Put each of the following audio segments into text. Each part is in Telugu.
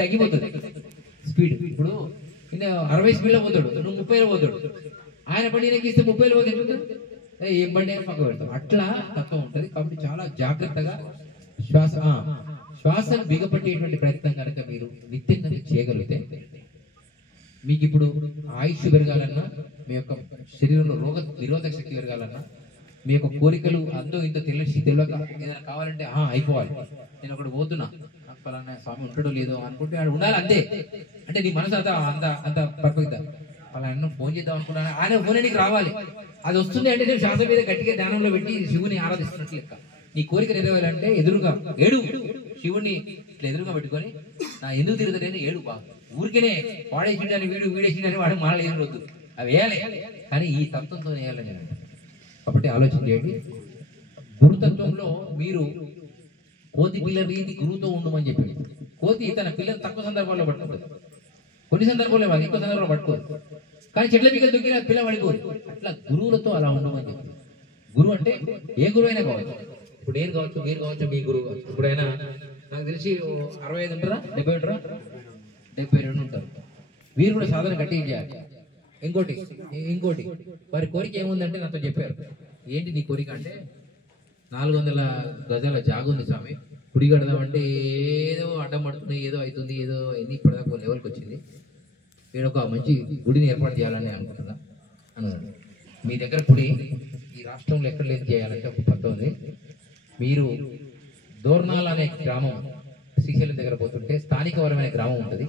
తగ్గిపోతుంది స్పీడ్. ఇప్పుడు 60 స్పీడ్లో పోతాడు, నువ్వు 30లో పోతాడు. ఆయన బండి ఎక్కిస్తే 30లో పోతే ఎట్లుంటుంది? ఏం బండి అని పక్క పెడతాం. అట్లా తక్కువ ఉంటుంది. కాబట్టి చాలా జాగ్రత్తగా శ్వాసను బిగపట్టేటువంటి ప్రయత్నం కనుక మీరు నిత్యం చేయగలిగితే మీకు ఇప్పుడు ఆయుష్ పెరగాలన్నా, మీ యొక్క శరీరంలో రోగ నిరోధక శక్తి పెరగాలన్నా, మీ యొక్క కోరికలు అందో ఇంత తెలియక ఏదైనా కావాలంటే అయిపోవాలి. నేను ఒకటి పోతున్నా, పలానా స్వామి ఉంటాడో లేదో అనుకుంటే ఆడు ఉండాలి అంతే. అంటే నీ మనసు అంత పర్ఫెక్ట్. అలా అన్న ఫోన్ చేద్దాం అనుకున్నాను, ఆయన ఫోన్ నీకు రావాలి. అది వస్తుంది అంటే నేను శ్వాస మీద గట్టిగా ధ్యానంలో పెట్టి శివుని ఆరాధిస్తున్నట్లు లెక్క. నీ కోరిక నెరవేరాలంటే ఎదురుగా ఏడు, శివుణ్ణి ఇట్లా ఎదురుగా పెట్టుకొని నా ఎందుకు తిరుగుతాడని ఏడు. బాగా ఊరికేనే వాడేసిండని వీడేసిండని వాడు మాటలు ఏం వద్దు, అవి వేయాలి. కానీ ఈ తత్వంతో వేయాలి నేను. కాబట్టి ఆలోచన చేయండి. గురుతత్వంలో మీరు కోతి పిల్ల రీతి గురువుతో ఉండమని చెప్పింది. కోతి తన పిల్లలు తక్కువ సందర్భాల్లో పట్టుకోదు, కొన్ని సందర్భాల్లో ఎక్కువ సందర్భంలో పట్టుకోదు. కానీ చెట్ల పిల్లలు దొరికిన పిల్ల పడిపోదు. అట్లా గురువులతో అలా ఉండమని చెప్పింది. గురువు అంటే ఏ గురువు అయినా కావచ్చు. ఇప్పుడు నేను కావచ్చు, మీరు కావచ్చు, మీ గురువు కావచ్చు. ఇప్పుడైనా నాకు తెలిసి 65 ఉంటారా, 70 ఉంటారా, 72 ఉంటారు. వీరు కూడా సాధన గట్టిగా చేయాలి. ఇంకోటి వారి కోరిక ఏముందంటే నాతో చెప్పారు, ఏంటి నీ కోరిక అంటే 400 గజాల జాగుంది స్వామి, గుడి కడదామంటే ఏదో అడ్డం పడుతుంది, ఏదో అవుతుంది, ఏదో ఎన్ని ఇప్పటిదాకా లెవెల్కి వచ్చింది. నేను ఒక మంచి గుడిని ఏర్పాటు చేయాలని అనుకుంటున్నా అన్నాడు. మీ దగ్గర గుడి ఈ రాష్ట్రంలో ఎక్కడ లేదు చేయాలంటే ఒక పద్ధతి ఉంది. మీరు దోర్నాల్ అనే గ్రామం శ్రీశైలం దగ్గర పోతుంటే స్థానికవరమైన గ్రామం ఉంటుంది.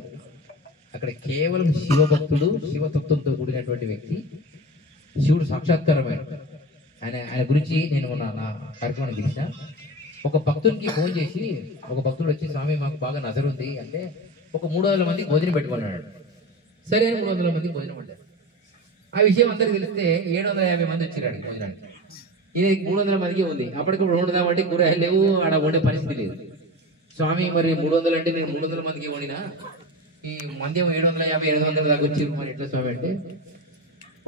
అక్కడ కేవలం శివభక్తుడు, శివతత్వంతో కూడినటువంటి వ్యక్తి, శివుడు సాక్షాత్కారమైన ఆయన గురించి నేను నా కార్యక్రమాన్ని పిలిచిన. ఒక భక్తుడికి ఫోన్ చేసి ఒక భక్తుడు వచ్చి, స్వామి మాకు బాగా నజరు ఉంది అంటే ఒక 300 మందికి భోజనం పెట్టుకున్నాడు. సరే 300 మందికి భోజనం పడ్డాడు. ఆ విషయం అందరికి తెలిస్తే 750 మంది వచ్చారు భోజనానికి. ఇది 300 మందికి ఉంది. అప్పటికి 200 మంది కూరగాయలు లేవు, ఆడ వండే పరిస్థితి లేదు. స్వామి మరి 300 అంటే నేను 300 మందికి వండినా, ఈ మద్యం 750 800 దాకా వచ్చారు, మరి ఎట్లా స్వామి అంటే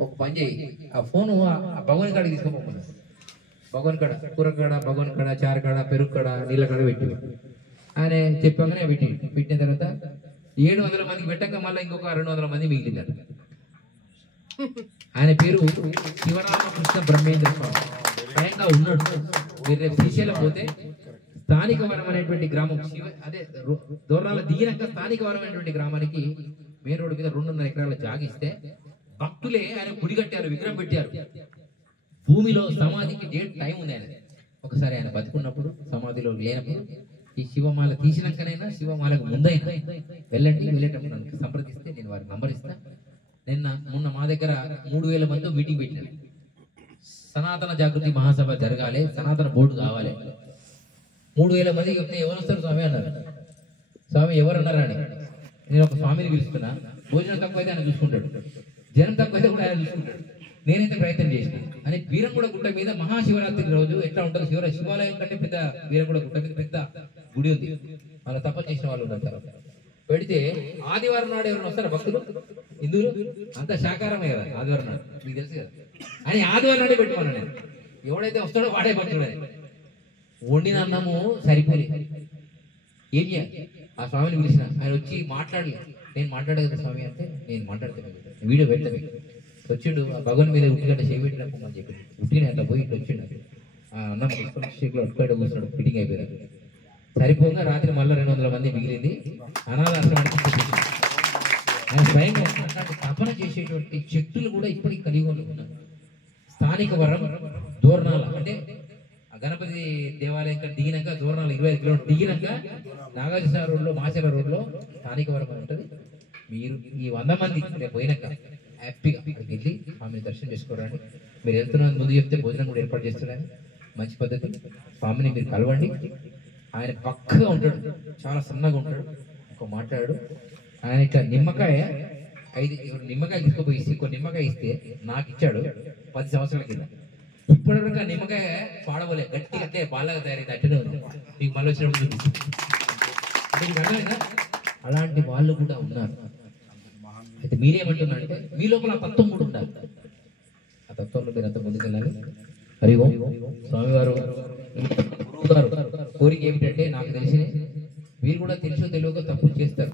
ఒక పని చేయి, ఆ ఫోను ఆ భగవాన్ కాడికి తీసుకోపోకుండా, భగవాన్ కాడ కూర కాడ, భగవాన్ కాడ, చారు కాడ, పెరుగు కాడ, నీళ్ళ కాడ పెట్టి ఆయన చెప్పగానే పెట్టిన తర్వాత 700 మందికి పెట్టక మళ్ళీ ఇంకొక 200 మంది మిగిలిందట. ఆయన పేరు శివరామకృష్ణ బ్రహ్మేంద్ర స్వామి. స్వయంగా ఉన్నాడు. మీరు రేపు శ్రీశైలం పోతే స్థానికవరం అనేటువంటి గ్రామం, అదే దూరాల దిగినాక స్థానికవరమైనటువంటి గ్రామానికి మెయిన్ రోడ్డు మీద 2.5 ఎకరాల జాగిస్తే భక్తులే ఆయన గుడి కట్టారు, విగ్రహం పెట్టారు. భూమిలో సమాధికి డేట్ టైం ఉంది ఆయన. ఒకసారి ఆయన బతుకున్నప్పుడు, సమాధిలో లేనప్పుడు, ఈ శివమాల తీసినాకనైనా శివమాలకు ముందైనా వెళ్ళండి. వెళ్ళేటప్పుడు నన్ను సంప్రదిస్తే నేను వారికి నంబర్ ఇస్తా. మొన్న మా దగ్గర 3000 మందితో మీటింగ్ పెట్టినారు. సనాతన జాగృతి మహాసభ జరగాలి, సనాతన బోర్డు కావాలి. 3000 మందికి చెప్తే ఎవరు వస్తారు స్వామి అన్నారు. స్వామి ఎవరు అన్నారా అని నేను ఒక స్వామిని పిలుస్తున్నా. భోజనం తక్కువైతే ఆయన చూసుకుంటాడు, జనం తక్కువైతే కూడా ఆయన చూసుకుంటాడు. నేనైతే ప్రయత్నం చేసిన అని వీరంగూడ గుట్ట మీద మహాశివరాత్రి రోజు ఎట్లా ఉంటుంది, శివాలయం కంటే పెద్ద వీరంగూడ గుట్ట మీద పెద్ద గుడి ఉంది. వాళ్ళ తప్ప చేసిన వాళ్ళు ఉంటారు. పెడితే ఆదివారం నాడు ఎవరైనా వస్తారా భక్తులు, హిందువులు అంతా శాకారమే కదా, ఆదివారం నాడు మీకు తెలుసు కదా అని ఆదివారం నాడే పెట్టుకున్నాను నేను. ఎవడైతే వస్తాడో వాడే భక్తుడు. వండిన అన్నము సరిపోలే, ఏం చేయాలి? ఆ స్వామిని పిలిచిన. ఆయన వచ్చి మాట్లాడలేదు. నేను మాట్లాడలేదు స్వామి అంటే, నేను మాట్లాడతాను, వీడియో పెడతాను. వచ్చిండు, ఆ భగవాన్ మీద ఉట్టిగడ్డ చేపెట్టినప్పుడు అని చెప్పి ఉట్టిన అట్లా పోయి ఇట్లా వచ్చిండు. ఆ అన్నం తీసుకొని షేక్లో అట్టుకడ్డ కూర్చున్నాడు. ఫిట్టింగ్ అయిపోయారు. సరిపోగా రాత్రి మళ్ళీ 200 మంది మిగిలింది. అనాథాశ్రమానికి ఆయన స్వయంగా తపన చేసేటువంటి శక్తులు కూడా ఇప్పటికి కలియుగంలో ఉన్నారు. స్థానిక వరం దూర్నాల అంటే గణపతి దేవాలయం దిగినాక, దూర్నాల 25 కిలోమీటర్లు దిగినాక నాగార్జున రోడ్లో, మాచర్ల రోడ్లో స్థానిక వరం ఉంటుంది. మీరు ఈ 100 మంది పోయినాక హ్యాపీగా వెళ్ళి స్వామిని దర్శనం చేసుకోవడానికి మీరు వెళ్తున్నందుకు ముందు చెప్తే భోజనం కూడా ఏర్పాటు చేస్తున్నాను. మంచి పద్ధతి. స్వామిని మీరు కలవండి. ఆయన పక్కగా ఉంటాడు, చాలా సన్నగా ఉంటాడు, ఒక మాట్లాడు. ఆయన ఇట్లా నిమ్మకాయ 5 తీసుకుపోయి కొన్ని నిమ్మకాయ ఇస్తే నాకు ఇచ్చాడు 10 సంవత్సరాల కింద. ఇప్పటివరకు ఆ నిమ్మకాయ పాడవలే, గట్టిగా అంటే బాగా తయారైంది. అట్టనే ఉంది. మీకు మళ్ళీ వచ్చినప్పుడు మీకు అర్థమైందా? అలాంటి వాళ్ళు కూడా ఉన్నారు. అయితే మీరేమంటున్నారంటే మీ లోపల ఆ తత్వం కూడా ఉండాలి. ఆ తత్వంలో మీరు అంత ముందుకెళ్ళాలి. హరి ఓం. స్వామివారు గురువు గారు కోరిక ఏమిటంటే, నాకు తెలిసి మీరు కూడా తెలుసో తెలియక తప్పులు చేస్తారు.